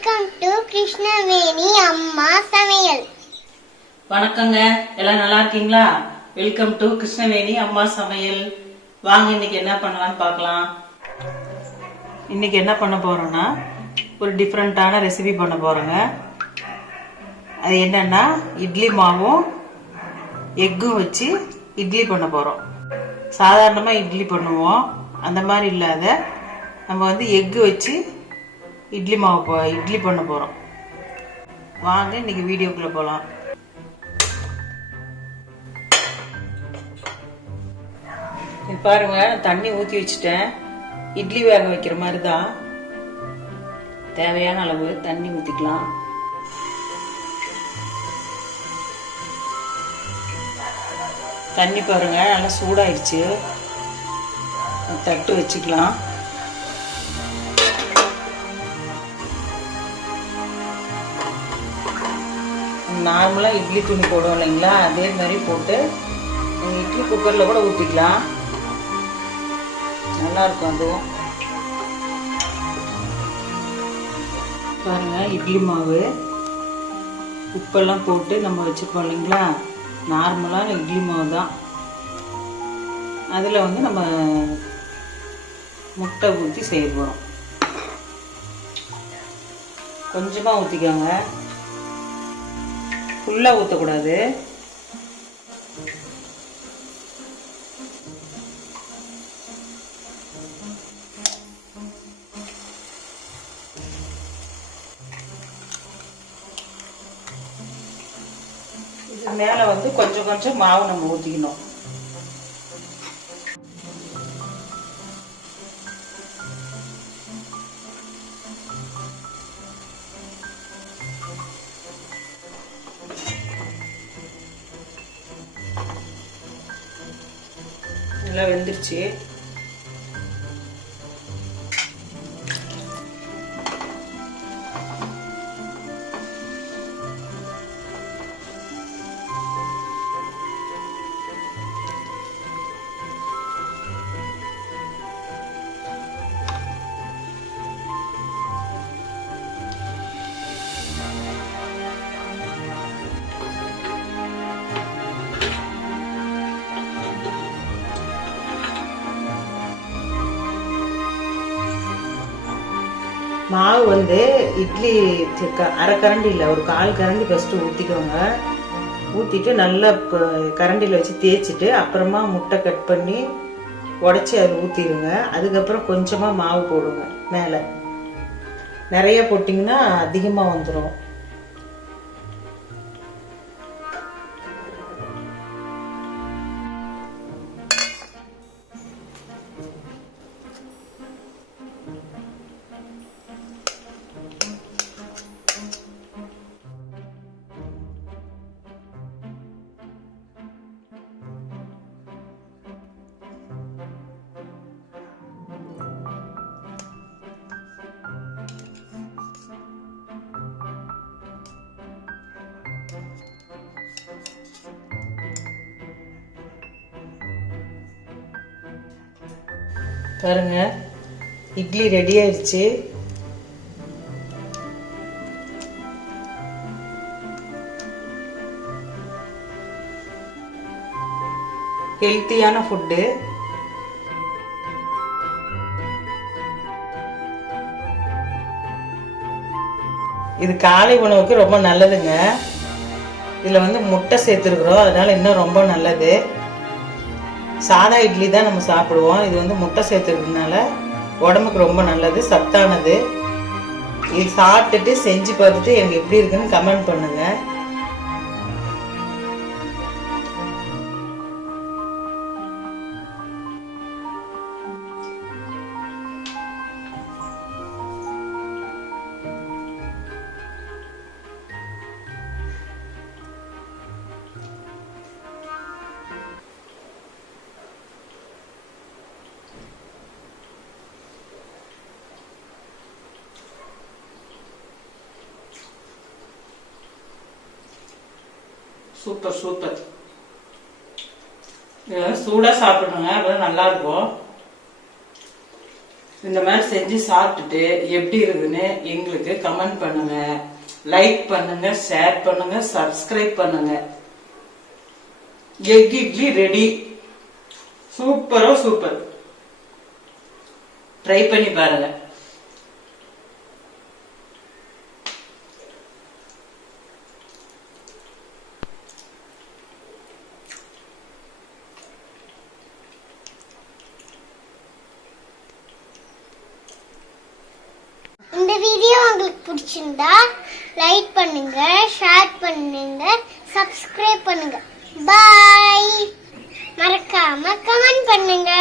Welcome to Krishnaveni அம்மா சமையல். வணக்கங்க, எல்லாம் நல்லா இருக்கீங்களா? வெல்கம் டு கிருஷ்ணவேணி அம்மா சமையல். வாங்க இன்னைக்கு என்ன பண்ணலாம்னு பார்க்கலாம். இன்னைக்கு என்ன பண்ண போறோம்னா ஒரு டிஃப்ரெண்டான ரெசிபி பண்ண போறோங்க. அது என்னன்னா இட்லி மாவும் எக்கும் வச்சு இட்லி பண்ண போறோம். சாதாரணமா இட்லி பண்ணுவோம், அந்த மாதிரி இல்லாத நம்ம வந்து எக்கு வச்சு இட்லி மாவு இட்லி பண்ண போறோம். வாங்க இன்னைக்கு வீடியோக்குள்ள போலாம். பாருங்க, தண்ணி ஊற்றி வச்சுட்டேன். இட்லி வேக வைக்கிற மாதிரி தான். தேவையான அளவு தண்ணி ஊற்றிக்கலாம். தண்ணி பாருங்க நல்லா சூடாயிடுச்சு. தட்டு வச்சுக்கலாம். நார்மலாக இட்லி துணி போடுவோம் இல்லைங்களா, அதே மாதிரி போட்டு நீங்கள் இட்லி குக்கரில் கூட ஊற்றிக்கலாம், நல்லாயிருக்கும் அதுவும். பாருங்க, இட்லி மாவு உப்பெல்லாம் போட்டு நம்ம வச்சுருக்கோம் இல்லைங்களா, நார்மலான இட்லி மாவு தான். அதில் வந்து நம்ம முட்டை ஊற்றி செய்ய போகிறோம். கொஞ்சமாக ஊற்றிக்கோங்க, ஃபுல்லாக ஊற்றக்கூடாது. இது மேலே வந்து கொஞ்சம் கொஞ்சம் மாவு நம்ம ஊற்றிக்கணும். நல்லா வெந்துருச்சு. மாவு வந்து இட்லி அரை கரண்டி இல்லை, ஒரு 1/4 கரண்டி ஃபஸ்ட்டு ஊற்றிக்கோங்க. ஊற்றிட்டு நல்லா கரண்டியில் வச்சு தேய்ச்சிட்டு அப்புறமா முட்டை கட் பண்ணி உடச்சி அதில் ஊற்றிடுங்க. அதுக்கப்புறம் கொஞ்சமாக மாவு போடுங்க. மேலே நிறைய போட்டிங்கன்னா அதிகமாக வந்துடும். பாருங்க, இட்லி ரெடி ஆயிடுச்சு. ஹெல்த்தியான ஃபுட்டு. இது காலை உணவுக்கு ரொம்ப நல்லதுங்க. இதில் வந்து முட்டை சேர்த்துருக்குறோம், அதனால இன்னும் ரொம்ப நல்லது. சாதா இட்லி தான் நம்ம சாப்பிடுவோம், இது வந்து முட்டை சேர்த்துக்கிறதுனால உடம்புக்கு ரொம்ப நல்லது, சத்தானது. இது சாப்பிட்டுட்டு செஞ்சு பார்த்துட்டு எனக்கு எப்படி இருக்குன்னு கமெண்ட் பண்ணுங்க. Super super. சூடா சாப்பிடணுங்க, அப்பதான் நல்லா இருக்கும். இந்த மாதிரி செஞ்சு சாப்பிட்டுட்டு எப்படி இருக்குன்னு எங்களுக்கு கமெண்ட் பண்ணுங்க, லைக் பண்ணுங்க, ஷேர் பண்ணுங்க, சப்ஸ்கிரைப் பண்ணுங்க. Egg idli ready. Super. Try பண்ணி பாருங்க. இந்த வீடியோ உங்களுக்கு பிடிச்சிருந்தா லைக் பண்ணுங்க, ஷேர் பண்ணுங்க, சப்ஸ்கிரைப் பண்ணுங்க. பாய். மறக்காம கமெண்ட் பண்ணுங்க.